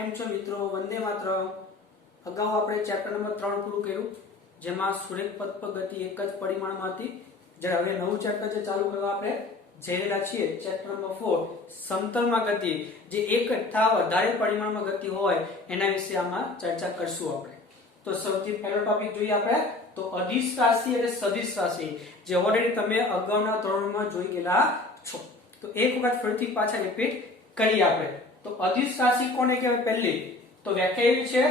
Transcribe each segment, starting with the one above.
કેમ છો મિત્રો? વંદે માતરમ. અગાઉ આપણે ચેપ્ટર નંબર 3 પૂરું કર્યું, જેમાં સુરેખ પદ પર ગતિ એક જ પરિમાણમાં હતી. જ્યારે હવે નવું ચેપ્ટર જે ચાલુ કરવા આપણે જઈ રહ્યા છીએ, ચેપ્ટર નંબર 4 સમતલમાં ગતિ, જે એક કરતા વધારે પરિમાણમાં ગતિ હોય એના વિશે આમાં ચર્ચા કરશું આપણે. તો સૌથી પહેલો ટોપિક જોઈએ આપણે, તો અદિશ રાશિ અને સદિશ રાશિ, જે ઓલરેડી તમે અગાઉના ધોરણમાં જોઈ ગયેલા છો. તો એક વખત ફરીથી પાછા રિપીટ કરીએ આપણે. તો અદિશ રાશિ કોને કહેવાય? પહેલી તો વ્યાખ્યા એવી છે,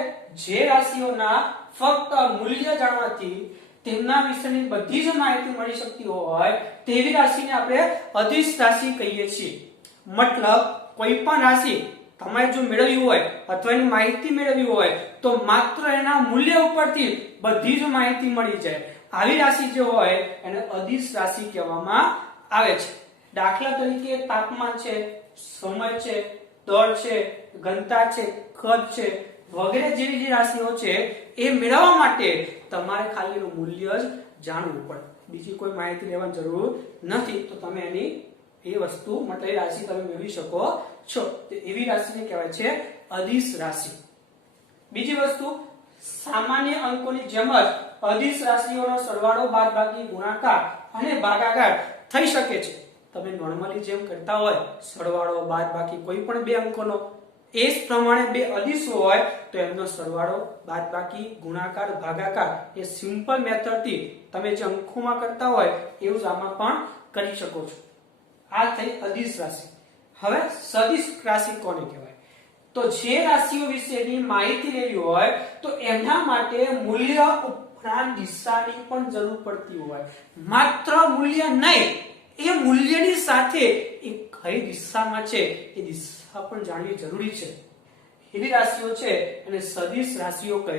જે રાશિઓના ફક્ત મૂલ્ય જાણવાથી તેમના વિશેની બધી જ માહિતી મળી શકતી હોય તેવી રાશિને આપણે અદિશ રાશિ કહીએ છીએ. મતલબ કોઈ પણ રાશિ તમારે જો મેળવવી હોય અથવા એની માહિતી મેળવવી હોય તો માત્ર એના મૂલ્ય ઉપરથી બધી જ માહિતી મળી જાય. આવી રાશિ જે હોય એને અદિશ રાશિ કહેવામાં આવે છે. દાખલા તરીકે તાપમાન છે, સમય છે, દળ છે, ઘનતા છે, કદ છે વગેરે જેવી જે રાશિઓ છે એ મેળવવા માટે તમારે ખાલી એનું મૂલ્ય જ જાણવું પડે, બીજી કોઈ માહિતી લેવાની જરૂર નથી. તો તમે એની એ વસ્તુ મતલબ એ રાશિ તમે મેળવી શકો છો. તો એવી રાશિને કહેવાય છે અદિશ રાશિ. બીજી વસ્તુ, સામાન્ય અંકોની જેમ જ અદિશ રાશિઓનો સરવાળો, બાદબાકી, ગુણાકાર અને ભાગાકાર થઈ શકે છે. તમે નોર્મલી જેમ કરતા હોય સરવાળો, બાદબાકી કોઈ પણ બે અંકોનો, એ જ પ્રમાણે બે અદિશ હોય તો એમનો સરવાળો, બાદબાકી, ગુણાકાર, ભાગાકાર એ સિમ્પલ મેથડથી તમે જે અંકોમાં કરતા હોય એવું જ આમાં પણ કરી શકો છો. આ થઈ અદિશ રાશિ. હવે સદિશ રાશિ કોને કહેવાય? તો જે રાશિઓ વિશેની માહિતી લેવી હોય તો એમના માટે મૂલ્ય ઉપરાંત દિશાની પણ જરૂર પડતી હોય. માત્ર મૂલ્ય નહીં, એ મૂલ્યની સાથે એ કઈ દિશામાં છે એ દિશા પણ જાણવી જરૂરી છે. એવી રાશિઓ છે અને સદિશ રાશિઓ કહે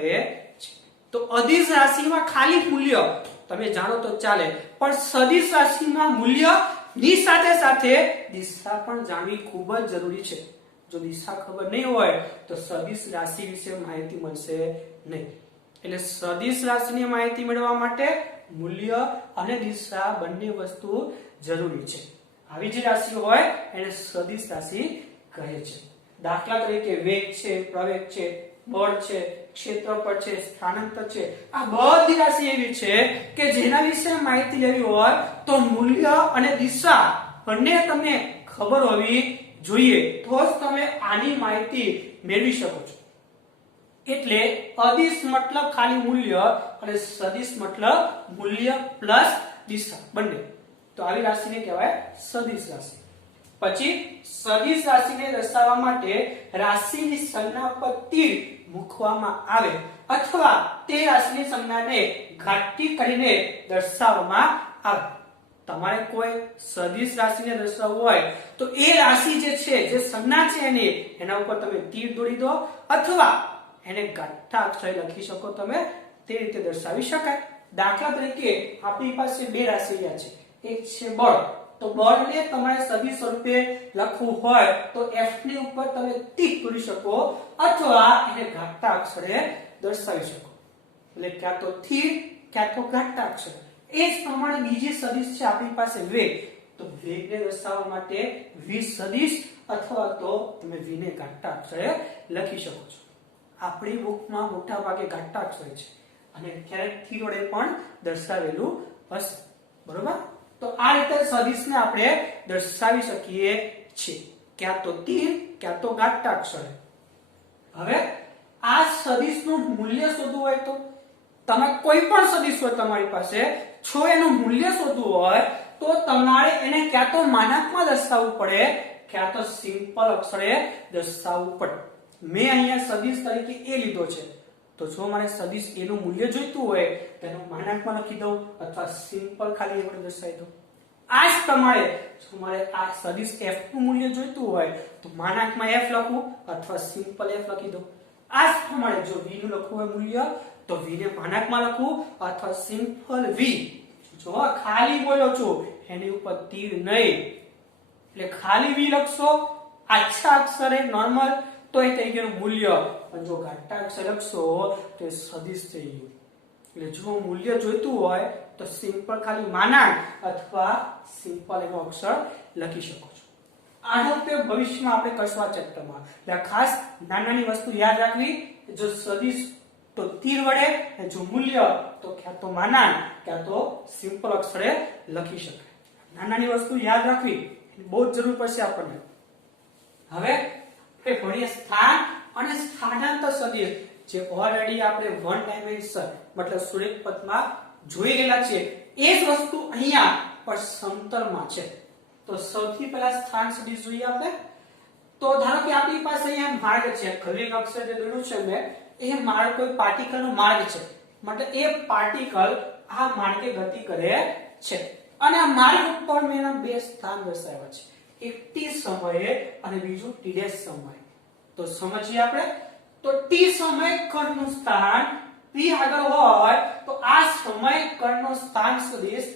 છે. તો અદિશ રાશિમાં ખાલી મૂલ્ય તમે જાણો તો ચાલે, પણ સદિશ રાશિમાં મૂલ્ય ની સાથે સાથે દિશા પણ જાણવી ખૂબ જ જરૂરી છે. જો દિશા ખબર નહીં હોય તો સદિશ રાશિ વિશે માહિતી મળશે નહીં. એટલે સદિશ રાશિની માહિતી મેળવવા માટે મૂલ્ય અને દિશા બંને વસ્તુ જરૂરી છે. આવી જે રાશિ હોય એને સદિશ રાશિ કહે છે. દાખલા તરીકે વેગ છે, પ્રવેગ છે, બળ છે, ક્ષેત્રફળ છે, સ્થાનાંતર છે, આ બધી રાશિ એવી છે કે જેના વિશે માહિતી લેવી હોય તો મૂલ્ય અને દિશા બંને તમને ખબર હોવી જોઈએ, તો જ તમે આની માહિતી મેળવી શકો છો. એટલે અદિશ મતલબ ખાલી મૂલ્ય અને સદિશ મતલબ મૂલ્ય પ્લસ દિશા બંને. તો આવી રાશિને કહેવાય સદિશ રાશિ. પછી સદિશ રાશિને દર્શાવવા માટે રાશિની સંજ્ઞા પર તીર મૂકવામાં આવે અથવા તે રાશિની સંજ્ઞાને ઘાટી કરીને દર્શાવવામાં આવે. તમારે કોઈ સદિશ રાશિને દર્શાવવું હોય તો એ રાશિ જે છે, જે સંજ્ઞા છે એના ઉપર તમે તીર દોરી દો અથવા એને ગાંઠા અક્ષરે લખી શકો, તમે તે રીતે દર્શાવી શકાય. દાખલા તરીકે આપણી પાસે બે રાશિઓ છે, એક છે બળ. તો બળને તમારે સદિશ સ્વરૂપે લખવું હોય તો f ની ઉપર તમે તીર દોરી શકો અથવા એને ગાંઠા અક્ષરે દર્શાવી શકો. એટલે ક્યાં તો તીર ક્યાં તો ગાંઠા અક્ષર. એ જ પ્રમાણે બીજી સદિશ છે આપણી પાસે વેગ. તો વેગને દર્શાવવા માટે v સદિશ અથવા તો તમે v ને ગાંઠા અક્ષરે લખી શકો છો. આપણી બુકમાં મોટા ભાગે ગાંઠા અક્ષરે છે અને ક્યારેક તીર વડે પણ દર્શાવેલું હશે, બરોબર? તો આ રીતે સદિશને આપણે દર્શાવી શકીએ છીએ, ક્યાં તો તીર ક્યાં તો ગાંઠા અક્ષરે. હવે આ સદિશનું મૂલ્ય શોધવું હોય તો તમે કોઈ પણ સદિશ હોય તમારી પાસે, જો એનું મૂલ્ય શોધવું હોય તો તમારે એને ક્યાં તો માનાંકમાં દર્શાવવું પડે ક્યાં તો સિમ્પલ અક્ષરે દર્શાવવું પડે. મેં અહીંયા સદિશ તરીકે એ લીધો છે, તો જો મારે સદિશ એનું મૂલ્ય જોઈતું હોય તો એનું માનાંકમાં લખી દઉં અથવા સિમ્પલ ખાલી એ વડે દર્શાવી દઉં. આ જ પ્રમાણે જો મારે આ સદિશ f નું મૂલ્ય જોઈતું હોય તો માનાંકમાં f લખું અથવા સિમ્પલ f લખી દઉં. આ જ પ્રમાણે જો v નું લખવું હોય મૂલ્ય તો v ને માનાંકમાં લખું અથવા સિમ્પલ v. જો ખાલી બોલ્યો છું એની ઉપર તીર નહીં, એટલે ખાલી v લખશો આછા અક્ષરે નોર્મલ તો એ થઈ ગયું મૂલ્ય, પણ જો ઘાટા અક્ષર લખશો તો એ સદિશ થઈ ગયું. એટલે જો મૂલ્ય જોઈતું હોય તો સિમ્પલ ખાલી માનાંક અથવા સિમ્પલ એનો અક્ષર લખી શકો છો. આનો ઉપયોગ ભવિષ્યમાં આપણે કરશું આ ચેપ્ટરમાં. એટલે ખાસ નાની વસ્તુ યાદ રાખવી, જો સદિશ તો તીર વડે, જો મૂલ્ય તો ક્યાં તો માનાન ક્યાં તો સિમ્પલ અક્ષરે લખી શકાય. નાની વસ્તુ યાદ રાખવી બહુ જ જરૂર પડશે આપણને. હવે આપણે ભણીએ સ્થાન અને સ્થાનાંતર સદિશ, જે ઓલરેડી આપણે વન ડાયમેન્શન મતલબ સુરેખ પથમાં જોઈ ગયેલા છે. એ જ વસ્તુ અહીંયા પણ સમતલમાં છે. તો સૌથી પહેલા સ્થાન સદિશ જોઈએ આપણે. તો ધારો કે આપણી પાસે અહીંયા માર્ગ છે, ખલીલ અક્ષર જે દોર્યું છે મેં, એ માર્ગ કોઈ પાર્ટિકલ નો માર્ગ છે. મતલબ એ પાર્ટિકલ આ માર્ગે ગતિ કરે છે અને આ માર્ગ ઉપર મેં બે સ્થાન દર્શાવ્યા છે, એક t સમયે અને બીજું t' સમયે. તો સમજીએ આપણે. તો t સમય કણનું સ્થાન p આગળ હોય તો આ સમય કણનો સ્થાન સદિશ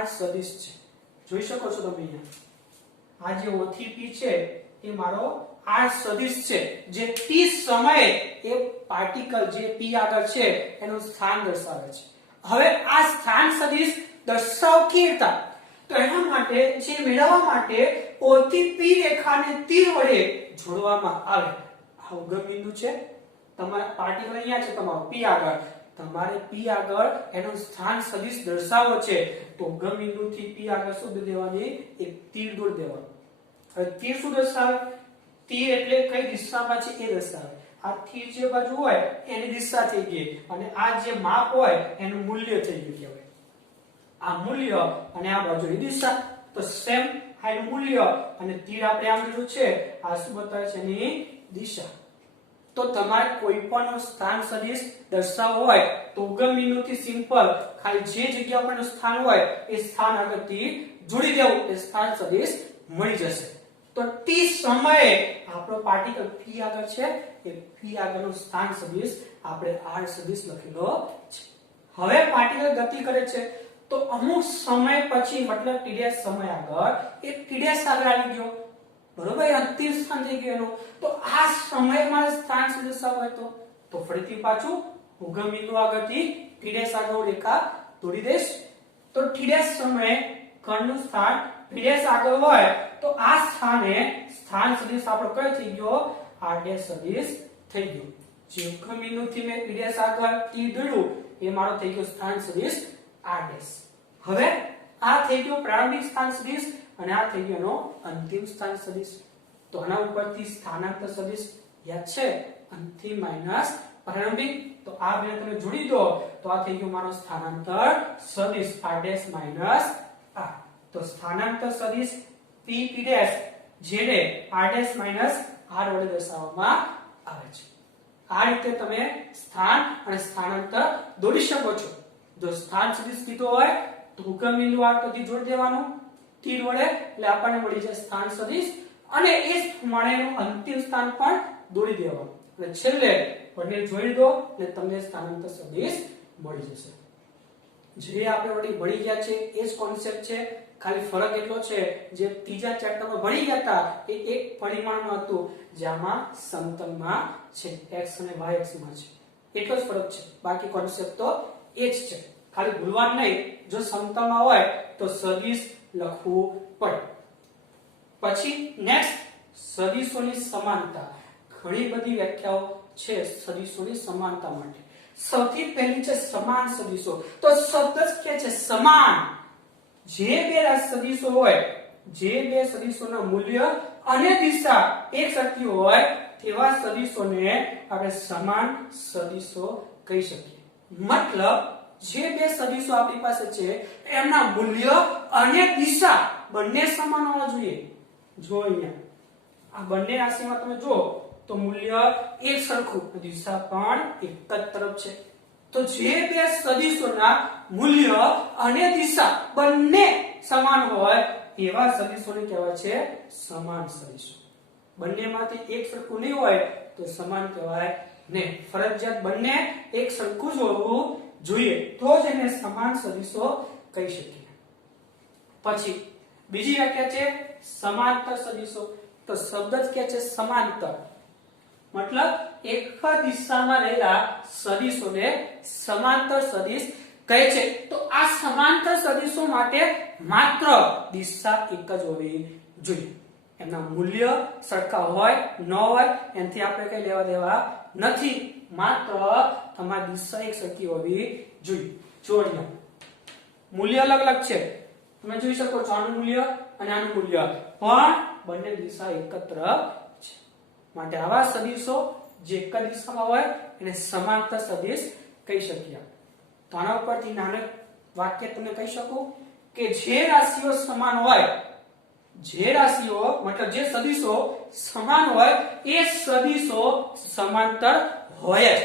r સદિશ છે. જોઈ શકો છો તમે અહીંયા આ જે o થી p છે એ મારો r સદિશ છે, જે t સમયે એ પાર્ટિકલ જે p આગળ છે એનું સ્થાન દર્શાવે છે. હવે આ સ્થાન સદિશ દર્શાવ કેવી રીતે? તો એના માટે જે મેળવવા માટે o થી p રેખાને તીર વડે જોડવામાં આવે. આ ઉગમ બિંદુ છે, તમારા પાર્ટિકલ અહીંયા છે, તમારો p આગળ, તમારે p આગળ એનું સ્થાન સદિશ દર્શાવવો છે તો ઉગમ બિંદુ થી p આગળ શું દેવાની? એક તીર દોરી દેવાનું. હવે તીર શું દર્શાવે? તીર એટલે કઈ દિશામાં છે એ દર્શાવે. આ તીર જે બાજુ હોય એની દિશા થઈ ગઈ અને આ જે માપ હોય એનું મૂલ્ય થઈ ગયું કહેવાય. આ મૂલ્ય અને આ બાજુની દિશા. તો સેમ આ એનું મૂલ્ય અને તીર આપણે આમ લીધું છે, આ શું બતાવે છે? એની દિશા. તો તમારે કોઈ પણ સ્થાન સદિશ દર્શાવવો હોય તો ઉગમ બિંદુથી સિમ્પલ ખાલી જે જગ્યા પરનું સ્થાન હોય એ સ્થાન આગળથી જોડી દેવું, એ સ્થાન સદિશ મળી જશે. તો t સમયે આપણો પાર્ટિકલ p આગળ છે, એ p આગળનું સ્થાન સદિશ આપણે r સદિશ લખેલો છે. હવે પાર્ટિકલ ગતિ કરે છે તો અમુક સમય પછી મતલબ t' સમય આગળ એ t' આગળ આવી ગયો, બરોબર? અંતિમ સ્થાન થઈ ગયું એનું. તો આ સમયમાં સ્થાન સદિશ હોય તો ફરીથી પાછું ઉગમ બિંદુ આગળથી t' આગળ રેખા દોરી દઈશ. તો t' સમયે કણનું સ્થાન t' આગળ હોય તો આ સ્થાને સ્થાન સદિશ આપણો કયો થઈ ગયો? r' સદિશ થઈ ગયો. જે ઉગમ બિંદુથી મેં t' આગળ તીર દોર્યું એ મારો થઈ ગયો સ્થાન સદિશ r'. હવે આ થઈ ગયો પ્રારંભિક સ્થાન સદિશ અને આ થઈ ગયો એનો અંતિમ સ્થાન સદિશ. તો આના ઉપરથી સ્થાનાંતર સદિશ યાદ છે, અંતિમ માઈનસ પ્રારંભિક. તો આ બે તમે જોડી દો તો આ થઈ ગયો મારો સ્થાનાંતર સદિશ r' માઈનસ r. તો સ્થાનાંતર સદિશ p' જેને r' માઈનસ r વડે દર્શાવવામાં આવે છે. આ રીતે તમે સ્થાન અને સ્થાનાંતર દોરી શકો છો. જો સ્થાન સદિશ કીધો હોય તો ઉગમ બિંદુ આ પરથી જોડી દેવાનું તીર વડે, એટલે આપણને મળી જાય સ્થાન સદિશ અને એ પ્રમાણેનું અંતિમ સ્થાન પણ દોરી દેવાનું. એટલે છેલ્લે બંને જોડી દો એટલે તમને સ્થાનાંતર સદિશ મળી જશે. જે આપણે ઓલરેડી ભણી ગયા છે એ જ કોન્સેપ્ટ છે, ખાલી ફરક એટલો છે જે ત્રીજા ચેપ્ટરમાં ભણી ગયા હતા એ એક પરિમાણમાં હતું, જેમાં સમતલમાં છે, x અને y અક્ષમાં છે. એટલો જ ફરક છે, બાકી કોન્સેપ્ટ તો એ જ છે. ખાલી ભૂલવાનું નહીં, જો સમતલમાં હોય તો સદિશ લખવું પડે. પછી નેક્સ્ટ સદિશોની સમાનતા. ઘણી બધી વ્યાખ્યાઓ છે સદિશોની સમાનતા માટે. સૌથી પહેલી છે સમાન સદિશો. તો શબ્દ જ કે છે સમાન. જે બે સદિશો હોય, જે બે સદિશોના મૂલ્ય અને દિશા એક સરખી હોય તેવા સદિશોને આપણે સમાન સદિશો કહી શકીએ. મતલબ જે બે સદિશો આપણી પાસે છે એમના મૂલ્ય અને દિશા બંને સમાન હોવા જોઈએ. જો અહીંયા આ બંને રાશિમાં તમે જો તો મૂલ્ય એક સરખું, દિશા પણ એક જ તરફ છે. તો જે બે સદિશોના મૂલ્ય અને દિશા બંને સમાન હોય એવા સદિશોને કહેવાય છે સમાન સદિશો. બંનેમાંથી એક સરખું નહીં હોય તો સમાન કહેવાય નહીં. ફરજિયાત બંને એક સરખું જ હોવું જોઈએ તો જ એને સમાન સદિશો કહી શકીએ. પછી બીજી વ્યાખ્યા છે સમાંતર સદિશો. તો શબ્દ જ કે છે સમાંતર, મતલબ એક દિશામાં રહેલા સદિશોને સમાંતર સદિશ કહે છે. તો આ સમાંતર સદિશો માટે માત્ર દિશા એક જ હોવી જોઈએ. એમના મૂલ્ય સરખા હોય ન હોય એનાથી આપણે કઈ લેવા દેવા નથી, માત્ર તમારી દિશા એક સરખી હોવી જોઈએ. જો અહીંયા મૂલ્ય અલગ અલગ છે, તમે જોઈ શકો છો આનું મૂલ્ય અને આનું મૂલ્ય, પણ બંને દિશા એકત્ર છે. માટે આવા સદિશો જે એક જ દિશામાં હોય એને સમાંતર સદિશ કહી શકીએ. તો આના ઉપરથી નાનું વાક્ય તમે કહી શકો કે જે રાશિઓ સમાન હોય, જે રાશિઓ મતલબ જે સદિશો સમાન હોય એ સદિશો સમાંતર હોય જ.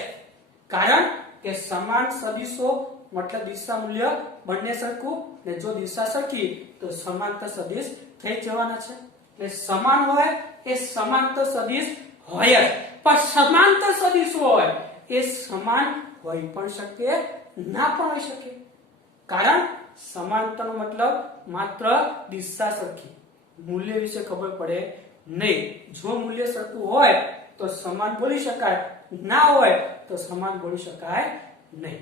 કારણ કે સમાન સદિશો મતલબ દિશા મૂલ્ય બંને સરખું, ને જો દિશા સરખી તો સમાંતર સદિશ થઈ જવાના છે. એટલે સમાન હોય એ સમાંતર સદિશ હોય જ. પણ સમાંતર સદિશો હોય એ સમાન હોઈ પણ શકે, ના પણ હોઈ શકે. કારણ સમાંતરનો મતલબ માત્ર દિશા સરખી, મૂલ્ય વિશે ખબર પડે નહીં. જો મૂલ્ય સરખું હોય તો સમાન બોલી શકાય, ના હોય તો સમાન બોલી શકાય નહીં.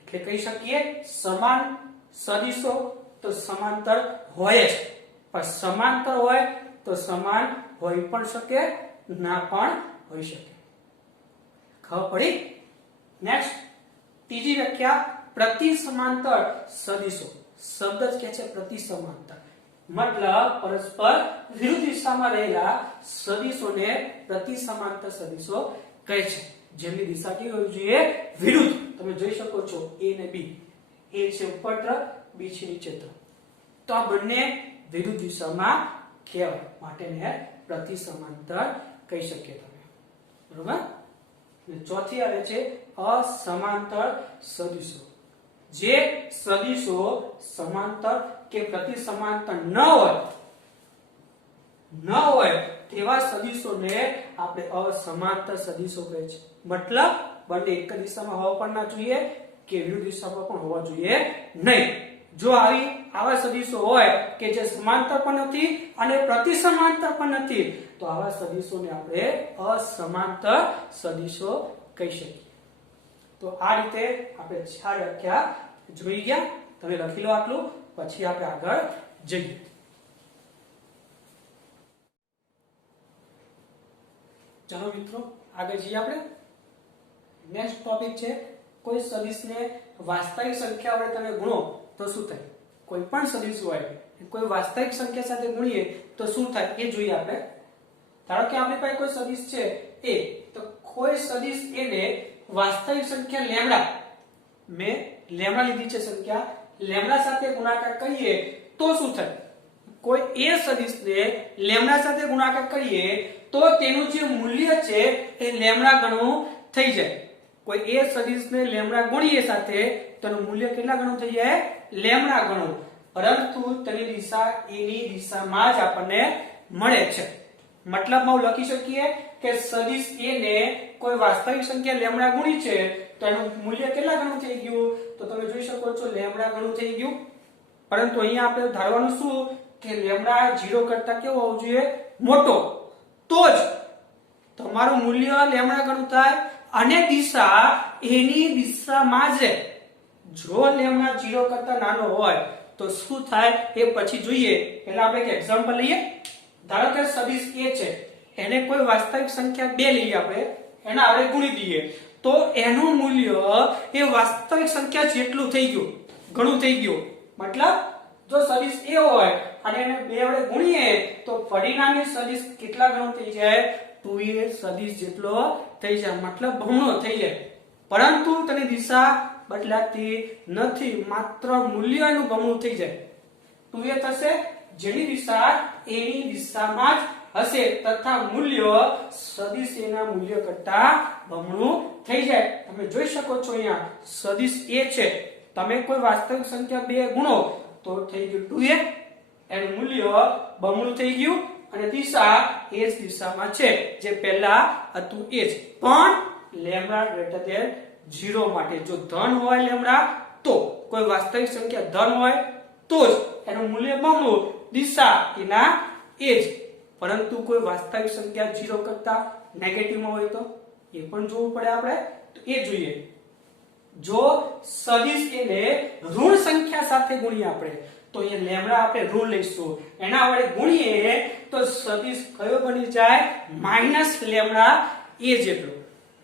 એટલે કહી શકીએ સમાન સદિશો તો સમાંતર હોય જ, પણ સમાંતર હોય તો સમાન હોઈ પણ શકે, ના પણ હોઈ શકે. ખબર પડી? નેક્સ્ટ ત્રીજી વ્યાખ્યા પ્રતિ સમાંતર સદિશો. શબ્દ જ કે છે પ્રતિ સમાંતર, મતલબ પરસ્પર વિરુદ્ધ દિશામાં રહેલા સદિશોને પ્રતિ સમાંતર સદિશો કહે છે. જેમની દિશા કેવી હોવી જોઈએ? વિરુદ્ધ. તમે જોઈ શકો છો A અને B, A છે ઉપર તરફ, B છે નીચે તરફ, તો આ બંને વિરુદ્ધ દિશામાં કહેવાય, માટે ને પ્રતિ સમાંતર કહી શકીએ તમે. બરોબર? ચોથી આવે છે અસમાંતર સદિશો. જે સદિશો સમાંતર કે પ્રતિ સમાંતર ન હોય તેવા સદિશોને આપણે અસમાંતર સદિશો કહે છે. મતલબ બંને એક દિશામાં હોવા પણ ના જોઈએ કે વિરુદ્ધ દિશામાં પણ હોવા જોઈએ નહીં. જો આવા સદિશો હોય કે જે સમાંતર પણ નથી અને પ્રતિ સમાંતર પણ નથી, તો આવા સદિશોને આપણે અસમાંતર સદિશો કહી શકીએ. તો આ રીતે આપણે 4 વ્યાખ્યા જોઈ ગયા. તમે લખી લો આટલું, પછી આપણે આગળ જઈએ. ચાલો મિત્રો આગળ જઈએ આપણે. નેક્સ્ટ ટોપિક છે કોઈ સદિશને વાસ્તવિક સંખ્યા વડે તમે ગુણો તો શું થાય? કોઈ પણ સદિશ હોય કોઈ વાસ્તવિક સંખ્યા સાથે ગુણીએ તો શું થાય એ જોઈએ આપણે. ધારો કે આપણી પાસે કોઈ સદિશ છે a, તો કોઈ સદિશ a ને વાસ્તવિક સંખ્યા લેમ્ડા, મેં લેમ્ડા લીધી છે સંખ્યા, લેમ્ડા સાથે ગુણાકાર કરીએ તો શું થાય? કોઈ a સદિશને લેમ્ડા સાથે ગુણાકાર કરીએ તો તેનું જે મૂલ્ય છે એ લેમ્ડા ગણું થઈ જાય. કોઈ a સદિશને લેમ્ડા ગુણીએ સાથે તો એનું મૂલ્ય કેટલા ગણું થઈ જાય? લેમ્ડા ગણું. પરંતુ તેની દિશા a ની દિશામાં જ આપણને મળે છે. મતલબમાં હું લખી શકીએ કે સદિશ a ને કોઈ વાસ્તવિક સંખ્યા લેમ્ડા ગુણી છે તો એનું મૂલ્ય કેટલા ગણું થઈ ગયું? તો તમે જોઈ શકો છો લેમ્ડા ગણું થઈ ગયું. પરંતુ અહીંયા આપણે ધારવાનું શું કે લેમ્ડા 0 કરતા કેવો હોવો જોઈએ? મોટો. તો જ તમારું મૂલ્ય લેમ્ડા ગણું થાય અને દિશા એની દિશામાં જ. જો લેમ્ડા 0 કરતા નાનો હોય તો શું થાય એ પછી જોઈએ. પહેલા આપણે એક એક્ઝામ્પલ લઈએ. ધારો કે સદિશ a છે, એને કોઈ વાસ્તવિક સંખ્યા 2 લઈએ આપણે, એના આપણે ગુણી દઈએ તો એનું મૂલ્ય એ વાસ્તવિક સંખ્યા જેટલું થઈ ગયું, ઘણું થઈ ગયું. મતલબ જો સદિશ a હોય અને એને 2 વડે ગુણીએ તો પરિણામી સદિશ કેટલા ગણું થઈ જાય? 2a સદિશ જેટલો થઈ જાય, મતલબ બમણો થઈ જાય. પરંતુ તેની દિશા બદલાતી નથી, માત્ર મૂલ્ય એનું બમણું થઈ જાય. 2a થશે જેની દિશા a ની દિશામાં જ હશે તથા મૂલ્ય સદિશ a ના મૂલ્ય કરતા બમણું થઈ જાય. તમે જોઈ શકો છો અહીંયા સદિશ a છે, તમે કોઈ વાસ્તવિક સંખ્યા 2 ગુણો તો થઈ ગયું 2a, એનું મૂલ્ય બમણું થઈ ગયું અને દિશા એ જ દિશામાં છે જે પહેલા હતું એ જ. પણ લેમ્ડા ગ્રેટર ધેન 0 માટે જો ધન હોય લેમ્ડા તો, કોઈ વાસ્તવિક સંખ્યા ધન હોય તો જ એનું મૂલ્ય બમણું, દિશા એના એ જ. પરંતુ કોઈ વાસ્તવિક સંખ્યા 0 કરતા નેગેટિવમાં હોય તો એ પણ જોવું પડે આપણે. તો એ જોઈએ. જો સદિશ એને ઋણ સંખ્યા સાથે ગુણીએ આપણે તો અહીંયા લેમડા આપણે ઋણ લઈશું, એના વડે ગુણીએ તો સદિશ કયો બની જાય? માઇનસ લેમડા એ જેટલો,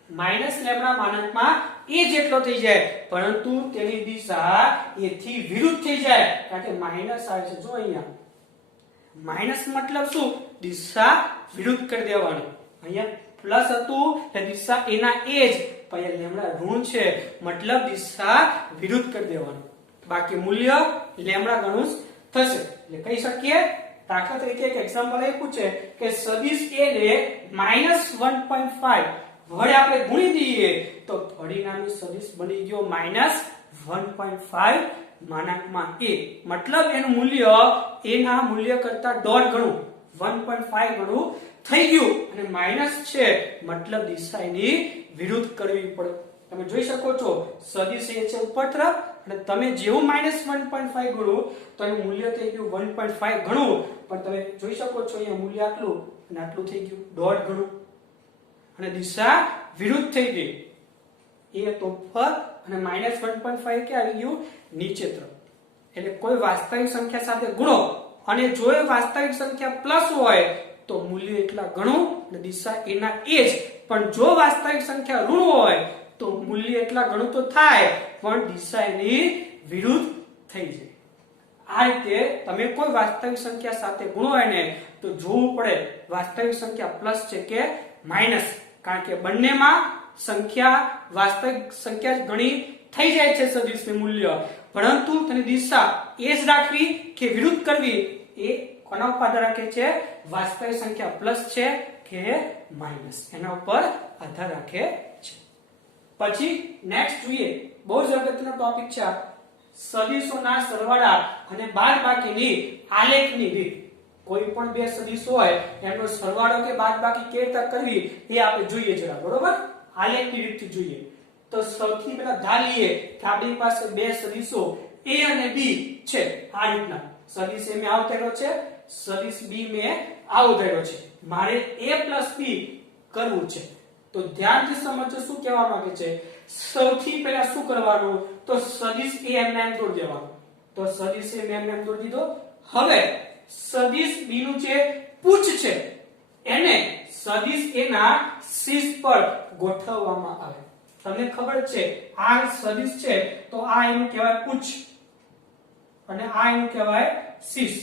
માઇનસ લેમડા માનાંકમાં એ જેટલો થઈ જાય, પરંતુ તેની દિશા એ થી વિરુદ્ધ થઈ જાય, કારણ કે માઇનસ આવે છે. જો અહીંયા માઇનસ મતલબ શું? દિશા વિરુદ્ધ કરી દેવાની. અહીંયા પ્લસ હતું એટલે દિશા એના એ જ, પણ અહીંયા લેમડા ઋણ છે મતલબ દિશા વિરુદ્ધ કરી દેવાની. બાકી મૂલ્ય લેમડા ગણું થશે. એટલે કહી શકીએ દાખલા તરીકે એક એક્ઝામ્પલ આપ્યું છે કે સદિશ a ને -1.5 વડે આપણે ગુણી દઈએ તો પરિણામી સદિશ બની ગયો -1.5 માનાંકમાં a, મતલબ એનું મૂલ્ય a ના મૂલ્ય કરતા દોઢ ગણું 1.5 ગણું થઈ ગયું, અને માઈનસ છે મતલબ દિશા એની વિરુદ્ધ કરવી પડે. તમે જોઈ શકો છો સદિશ એ છે ઉપર તરફ, અને તમે જેવું -1.5 ગણો તો એનું મૂલ્ય થઈ ગયું 1.5 ગણું, પણ તમે જોઈ શકો છો અહીંયા મૂલ્ય આટલું અને આટલું થઈ ગયું દોઢ ગણું, અને દિશા વિરુદ્ધ થઈ ગઈ. એ તો ઉપર અને -1.5 કે આવી ગયું નીચે તરફ. એટલે કોઈ વાસ્તવિક સંખ્યા સાથે ગુણો અને જો એ વાસ્તવિક સંખ્યા પ્લસ હોય તો મૂલ્ય એટલા ગણું અને દિશા એના એ જ, પણ જો વાસ્તવિક સંખ્યા ઋણ હોય તો મૂલ્ય એટલા ગણું તો થાય પણ દિશા એની વિરુદ્ધ થઈ જાય. આ રીતે તમે કોઈ વાસ્તવિક સંખ્યા સાથે ગુણો એને તો જોવું પડે વાસ્તવિક સંખ્યા પ્લસ છે કે માઈનસ, કારણ કે બંનેમાં સંખ્યા વાસ્તવિક સંખ્યા ગણી થઈ જાય છે સદિશનું મૂલ્ય, પરંતુ તેની દિશા એ જ રાખવી કે વિરુદ્ધ કરવી એ કોના ઉપર આધાર રાખે છે? વાસ્તવિક સંખ્યા પ્લસ છે કે માઈનસ, એના ઉપર આધાર રાખે છે. પછી નેક્સ્ટ જોઈએ, બહુ જ અગત્યનો ટોપિક છે સદિશોના સરવાળા અને બાદબાકીની આલેખની રીત. કોઈ પણ બે સદિશ હોય એનો સરવાળો કે બાદબાકી કેવી રીતે કરવી એ આપણે જોઈએ જરા, બરોબર? આલેખની રીતથી જોઈએ તો સૌથી પહેલા ધારીએ કે આપણી પાસે બે સદિશો a અને b છે. આ રીતના સદિશ a મેં આવો ધાર્યો છે, સદિશ b મેં આવો ધાર્યો છે. મારે a + b કરવું છે તો ધ્યાનથી સમજો શું કહેવા માંગે છે. સૌથી પહેલા શું કરવાનું તો સદિશ a એમ દોરી દેવાનું. તો સદિશ a મેં એમ દોરી દીધો. હવે સદિશ b નું જે પૂછ છે એને સદિશ a ના શીર્ષ પર ગોઠવવામાં આવે. તમને ખબર છે આ સદિશ છે તો આ એનું કહેવાય પૂછ અને આ એનું કહેવાય શીર્ષ.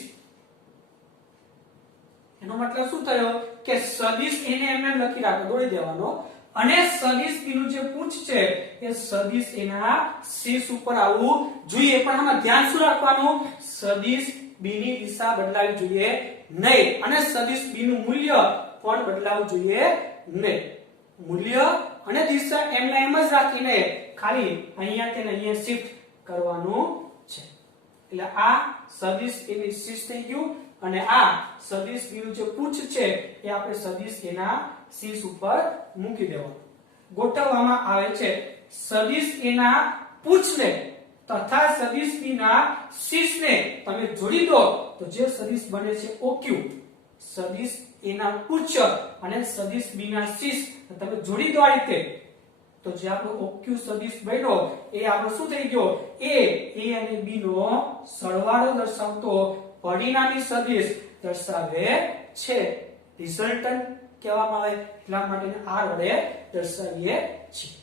એનો મતલબ શું થયો કે સદિશ a ને એમ લખી રાખો, દોરી દેવાનો, અને સદિશ b નું જે પૂછ છે એ સદિશ a ના શીર્ષ ઉપર આવવું જોઈએ. પણ આમાં ધ્યાન શું રાખવાનું? સદિશ b ની દિશા બદલાવી જોઈએ નહીં, અને સદિશ b નું મૂલ્ય પણ બદલાવવું જોઈએ નહીં. મૂલ્ય અને દિશા એમના એમ જ રાખીને ખાલી અહીંયા તેને અહીંયા શિફ્ટ કરવાનું છે. એટલે આ સદિશ a ની શીર્ષ થઈ ગયું, અને આ સદિશ b નું જે પૂછ છે એ આપણે સદિશ a ના શીર્ષ ઉપર મૂકી દેવાનું. ગોઠવવામાં આવે છે. સદિશ a ના પૂછને તથા સદિશ b ના શીર્ષને તમે જોડી દો તો જે સદિશ બને છે OQ. સદિશ a ના પૂછ અને સદિશ b ના શીર્ષ તમે જોડી દો આ રીતે તો જે આપણો OQ સદિશ બન્યો એ આપણો શું થઈ ગયો? a અને b નો સરવાળો દર્શાવતો પરિણામી સદિશ દર્શાવે છે. રિઝલ્ટન્ટ કહેવામાં આવે એટલા માટે r વડે દર્શાવીએ છીએ.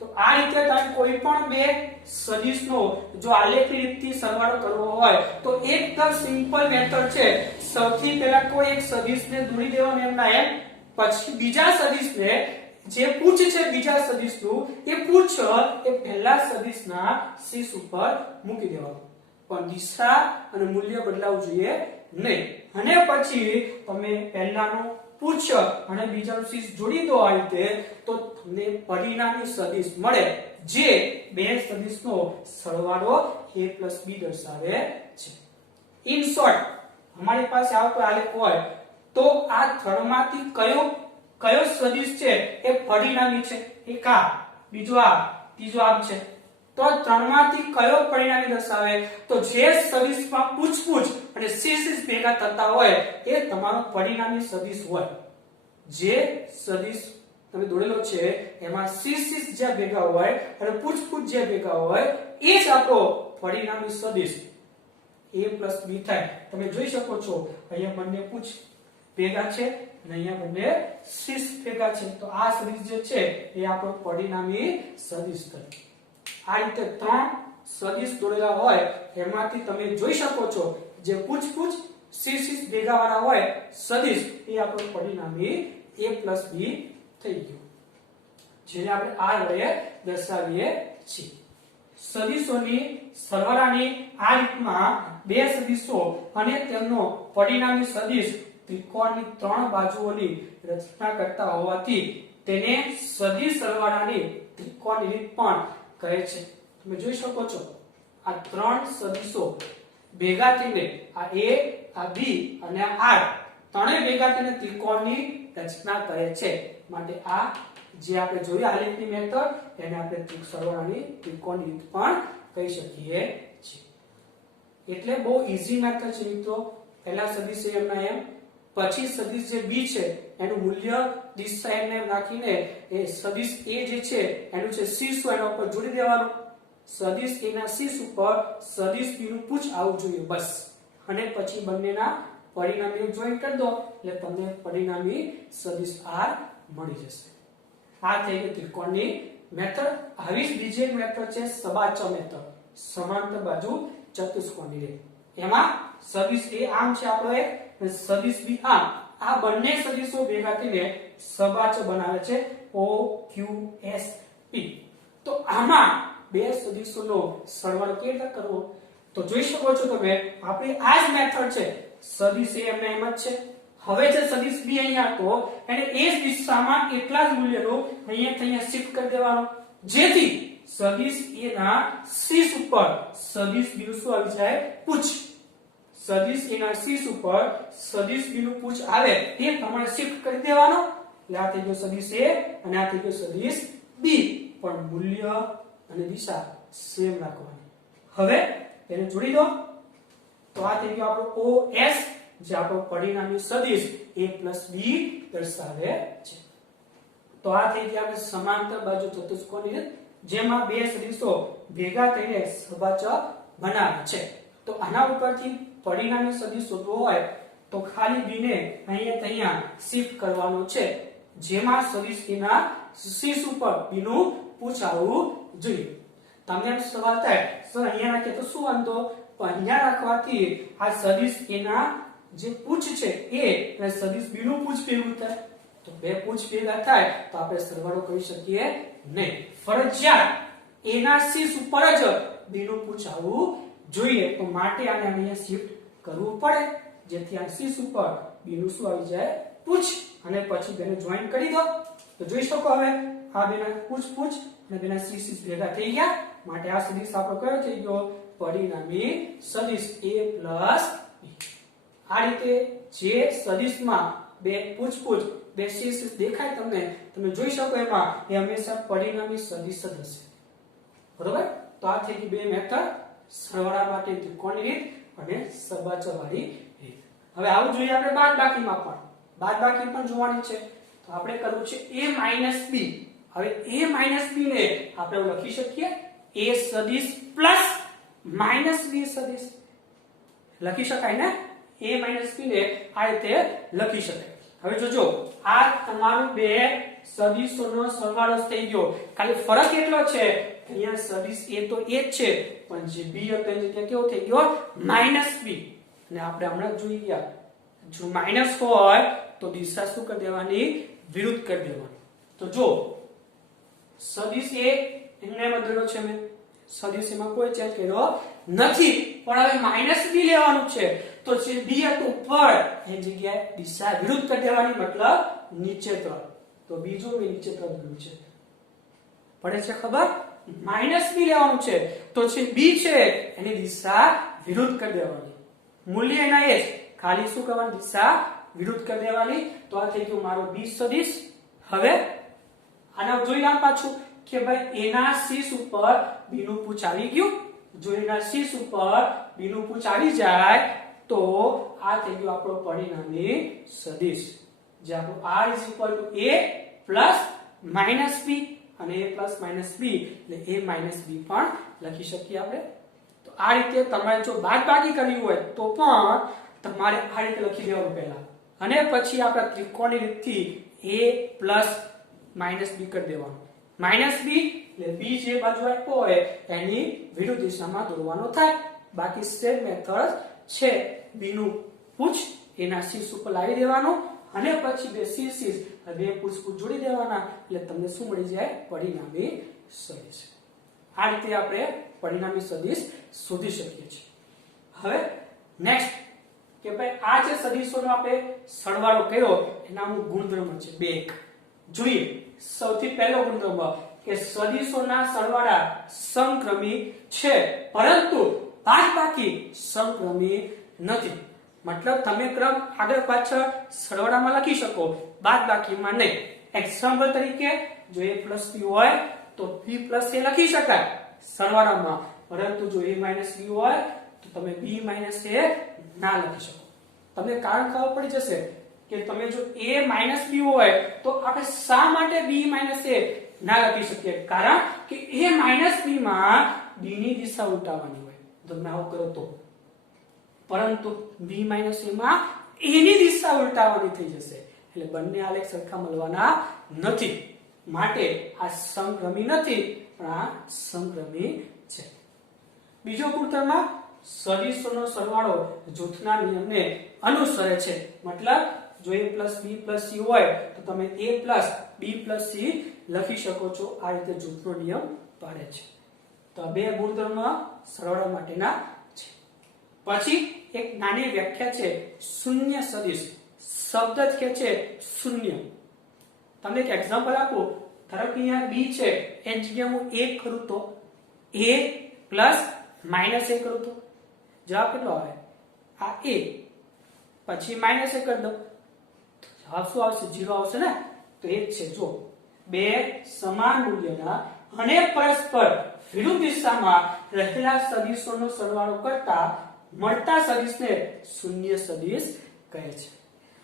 તો આ રીતે તમે કોઈ પણ બે સદિશનો જો આલેખી રીતથી સરવાળો કરવો હોય તો એકદમ સિમ્પલ મેથડ છે. સૌથી પહેલા કોઈ એક સદિશને દોરી દેવાનો એમના એમ, પછી બીજા સદિશને જે પૂછ છે બીજા સદિશનું એ પૂછ એ પહેલા સદિશના શીર્ષ ઉપર મૂકી દેવાનું, પણ દિશા અને મૂલ્ય બદલાવવું જોઈએ નહીં. અને પછી તમે પહેલાનું પૂછ અને બીજાનું શીર્ષ જોડી દો આ રીતે તો તમને પરિણામી સદિશ મળે જે બે સદિશનો સરવાળો a + b દર્શાવે છે. ઇન શોર્ટ અમારી પાસે આવો કોઈ આલેખ હોય તો આ ત્રણમાંથી કયો સદિશ છે એ પરિણામી છે? એક આ, બીજો આ, ત્રીજો આ છે. તો ત્રણમાંથી કયો પરિણામી દર્શાવે? તો જે સદિશમાં પૂછ અને શીર્ષ ભેગા થતા હોય એ તમારો પરિણામી સદિશ હોય. જે સદિશ તમે દોરેલો છે એમાં શીર્ષ જે ભેગા હોય અને પૂછ જે ભેગા હોય એ જ આપણો પરિણામી સદિશ. a પ્લસ b થાય. તમે જોઈ શકો છો અહીંયા બંને પૂછ ભેગા છે અને અહીંયા બંને સદિશ ભેગા છે. તો આ સદિશ જે છે એ આપણો પરિણામી સદિશ થયો. આ રીતે ત્રણ સદિશ દોરેલા હોય એમાંથી તમે જોઈ શકો છો જે પૂછ સદિશ ભેગા વાળા હોય સદિશ એ આપણો પરિણામી a પ્લસ b થઈ ગયો, જેને આપણે r વડે દર્શાવીએ છીએ. સદિશોની સરવાળાની આ રીતમાં બે સદિશો અને તેમનો પરિણામી સદિશ ત્રિકોણની ત્રણ બાજુઓની રચના કરતા હોવાથી તેને સદિશ સરવાળાની ત્રિકોણની રીત પણ કહે છે. તમે જોઈ શકો છો આ ત્રણ સદિશો ભેગા થઈને આ a, આ b અને આ r ત્રણેય ભેગા થઈને ત્રિકોણની રચના કરે છે. માટે આ જે આપણે જોયું આ રીતની મેથડ એને આપણે સરવાળાની ત્રિકોણની રીત પણ કહી શકીએ છીએ. એટલે બહુ ઈઝી મેથડ છે મિત્રો. પહેલા સદિશ એમના એમ, પછી સદિશ જે b છે એનું મૂલ્ય દિશા એમને એમ રાખીને એ સદિશ a જે છે એનું છે શીર્ષ એના ઉપર જોડી દેવાનું. સદિશ a ના શીર્ષ ઉપર સદિશ b નું પૂછ આવવું જોઈએ બસ. અને પછી બંનેના પરિણામીઓ જોઈન્ટ કરી દો એટલે તમને પરિણામી સદિશ r મળી જશે. આ થઈ ગઈ ત્રિકોણની મેથડ. આવી જ બીજી એક મેથડ છે સબાચા મેથડ, સમાંતર બાજુ ચતુષ્કોણની રીત. એમાં સદિશ a આમ છે આપણો એક અને સદિશ b આમ. આ બંને સદિશો ભેગા થઈને સબાચ બનાવે છે o q s p. તો આમાં બે સદિશોનો સરવાળો કેવી રીતે કરવો તો જોઈ શકો છો તમે આપણી આ જ મેથડ છે. સદિશ a એમને એમ જ છે. હવે જે સદિશ b અહીંયા તો એને એ જ દિશામાં એટલા જ મૂલ્યનો અહીંયા શિફ્ટ કરી દેવાનો, જેથી સદિશ a ના શીર્ષ ઉપર સદિશ b નું શું આવી જાય પૂછ. સદિશ a ના શીર્ષ ઉપર સદિશ b નું પૂછ આવે એ પ્રમાણે શિફ્ટ કરી દેવાનો. એટલે આ થઈ ગયો સદિશ a અને આ થઈ ગયો સદિશ b, પણ મૂલ્ય અને દિશા સેમ રાખવાની. હવે એને જોડી દો તો આ થઈ ગયો આપણો OS જે આપણો પરિણામી સદિશ a + b દર્શાવે છે. તો આ થઈ ગયા આપણે સમાંતર બાજુ ચતુષ્કોણની રીત, જેમાં બે સદિશો ભેગા થઈને સબાચ બનાવે છે. તો આના ઉપરથી પરિણામી સદિશ શોધવો હોય તો ખાલી b ને અહીંયા શિફ્ટ કરવાનો છે, જેમાં સદિશ a ના શીર્ષ ઉપર b નું પૂછ આવવું જોઈએ. તમને સવાલ થાય સર અહીંયા રાખીએ તો શું વાંધો, પણ અહીંયા રાખવાથી આ સદિશ a ના જે પૂછ છે એ અને સદિશ b નું પૂછ ભેગું થાય. તો બે પૂછ ભેગા થાય તો આપણે સરવાળો કરી શકીએ નહીં. ફરજિયાત a ના શીર્ષ ઉપર જ b નું પૂછ આવવું જોઈએ. તો માટે આને અહીંયા શિફ્ટ કરવું પડે, જેથી આ શીર્ષ ઉપર b નું શું આવી જાય પૂછ, અને પછી બેને જોઈન કરી દો. તો જોઈ શકો હવે આ બેના પૂછ અને બેના શીર્ષ ભેગા થઈ ગયા. માટે આ સદિશ આપણો કયો થઈ ગયો પરિણામી સદિશ a + b. આ રીતે જે સદિશમાં બે પૂછ બે શીર્ષ દેખાય તમે જોઈ શકો એમાં એ હંમેશા પરિણામી સદિશ જ હશે. બરોબર. તો આ થઈ ગઈ બે મેથડ, સરવાળા માટે ત્રિકોણની રીત અને સબાચવાળી રીત. હવે આવું જોઈએ આપણે બાદબાકીમાં પણ. બાદબાકી પણ જોવાની છે. તો આપણે કરવું છે a - b. હવે a - b ને આપણે લખી શકીએ a સદિશ + b સદિશ. લખી શકાય ને? a - b ને આ રીતે લખી શકાય. હવે જોજો આ તમારું બે સદિશોનો સરવાળો થઈ ગયો. ખાલી ફરક એટલો છે અહીંયા સદિશ a તો a જ છે, પણ જે b હતો એની જગ્યાએ કેવો થઈ ગયો -b. અને આપણે હમણાં જોઈ ગયા જો માઈનસ હોય તો દિશા શું કરી દેવાની વિરુદ્ધ કરી દેવાની. તો જો સદિશ a એને બદલ્યો છે મેં, સદિશ માં કોઈ ચેન્જ કર્યો નથી, પણ હવે -b લેવાનું છે. તો જે b હતું ઉપર એ જગ્યાએ દિશા વિરુદ્ધ કરી દેવાની, મતલબ નીચે તરફ. તો બીજો મેં નીચે તરફ લીધું છે. પડે છે ખબર? -b લેવાનું છે તો જે b છે એની દિશા વિરુદ્ધ કરી દેવાની. મૂલ્ય એના એ જ, ખાલી શું કરવાની દિશા વિરુદ્ધ કરી દેવાની. તો આ થઈ ગયું મારો b સદિશ. હવે આના જોઈ લો પાછું કે ભાઈ a ના શીર્ષ ઉપર b નું પૂછ આવી ગયું. જો a ના શીર્ષ ઉપર b નું પૂછ આવી જાય તો આ થઈ ગયું આપણો પરિણામી સદિશ, જે આપણો r a + -b અને a + -b એટલે a - b પણ લખી શકીએ આપણે. તો આ રીતે તમારે જો બાદબાકી કરવી હોય તો પણ તમારે આ રીતે લખી દેવાનું પહેલા, અને પછી આપણા ત્રિકોણની રીતથી a પ્લસ માઇનસ b કરી દેવાનું. માઇનસ b એટલે b જે બાજુ આપ્યો હોય એની વિરુદ્ધ દિશામાં દોરવાનો થાય. બાકી સેમ મેથડ છે. b નું પૂછ એના શીર્ષ ઉપર લાવી દેવાનું, અને પછી બે શીર્ષ બે પૂછ જોડી દેવાના, એટલે તમને શું મળી જાય? પરિણામી સદિશ. આ રીતે આપણે પરિણામી સદિશ શોધી શકીએ છીએ. હવે નેક્સ્ટ કે ભાઈ આ જે સદિશોનો આપણે સરવાળો કર્યો એના અમુક ગુણધર્મ છે બે. જોઈએ સૌથી પહેલો ગુણધર્મ કે સદિશોના સરવાળા સમક્રમી છે, પરંતુ બાદબાકી સમક્રમી નથી. મતલબ તમે ક્રમ આગળ પાછળ સરવાળામાં લખી શકો, બાદબાકીમાં નહીં. એક્ઝામ્પલ તરીકે જો a b હોય તો b a લખી શકાય સરવાળામાં, પરંતુ જો a b હોય તો તમે b a ના લખી શકો. તમને કારણ ખબર પડી જશે કે તમે જો a b હોય તો આપણે શા માટે b a ના લખી શકીએ? કારણ કે a b માં b ની દિશા ઉલટાવવાની હોય, તમે આવું કરો તો. પરંતુ b a માં a ની દિશા ઉલટાવવાની થઈ જશે, એટલે બંને આલેખ સરખા મળવાના નથી. માટે આ સમક્રમી નથી, પણ આ સમક્રમી છે. બીજો ગુણધર્મ સદિશોનો સરવાળો જૂથના નિયમને અનુસરે છે. મતલબ જો a b c હોય તો તમે a b c લખી શકો છો. આ રીતે જૂથનો નિયમ પાડે છે. તો આ બે ગુણધર્મ સરવાળા માટેના છે. પછી એક નાની વ્યાખ્યા છે શૂન્ય સદિશ. શબ્દ જ કે છે શૂન્ય. તમને એક એક્ઝામ્પલ આપું. ધારો કે અહીંયા b છે એ જગ્યાએ હું 1 કરું તો a પ્લસ માઇનસ a કરું તો જવાબ કેટલો આવે? આ a પછી માઇનસ a કરી દો, જવાબ શું આવશે? 0 આવશે ને. તો એ જ છે. જો બે સમાન મૂલ્યના અને પરસ્પર વિરુદ્ધ દિશામાં રહેલા સદિશોનો સરવાળો કરતા મળતા સદિશને શૂન્ય સદિશ કહે છે.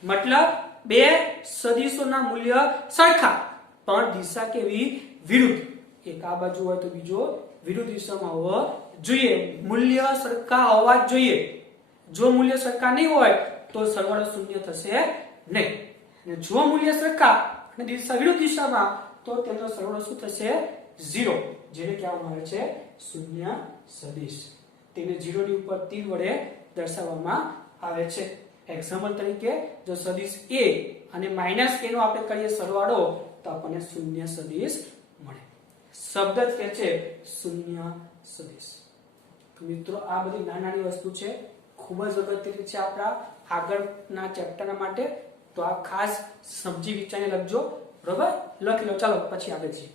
મતલબ બે સદિશોના મૂલ્ય સરખા પણ દિશા કેવી? વિરુદ્ધ. એક આ બાજુ હોય તો બીજો વિરુદ્ધ દિશામાં હોવો જોઈએ. મૂલ્ય સરખા હોવા જ જોઈએ. જો મૂલ્ય સરખા નહીં હોય તો સરવાળો શૂન્ય થશે નહીં. અને જો મૂલ્ય સરખા અને દિશા વિરુદ્ધ દિશામાં તો તેનો સરવાળો શું થશે? 0, જેને કહેવામાં આવે છે શૂન્ય સદિશ. તેને 0 ની ઉપર તીર વડે દર્શાવવામાં આવે છે. એક્ઝામ્પલ તરીકે જો સદિશ a અને માઇનસ a નો આપણે કરીએ સરવાળો તો આપણને શૂન્ય સદિશ મળે. શબ્દ જ કહે છે શૂન્ય સદિશ. તો મિત્રો આ બધી નાની વસ્તુ છે, ખૂબ જ અગત્યની છે આપણા આગળના ચેપ્ટરના માટે. તો આ ખાસ સમજી વિચારીને લખજો, બરોબર? લખી લો. ચાલો પછી આગળ જઈએ.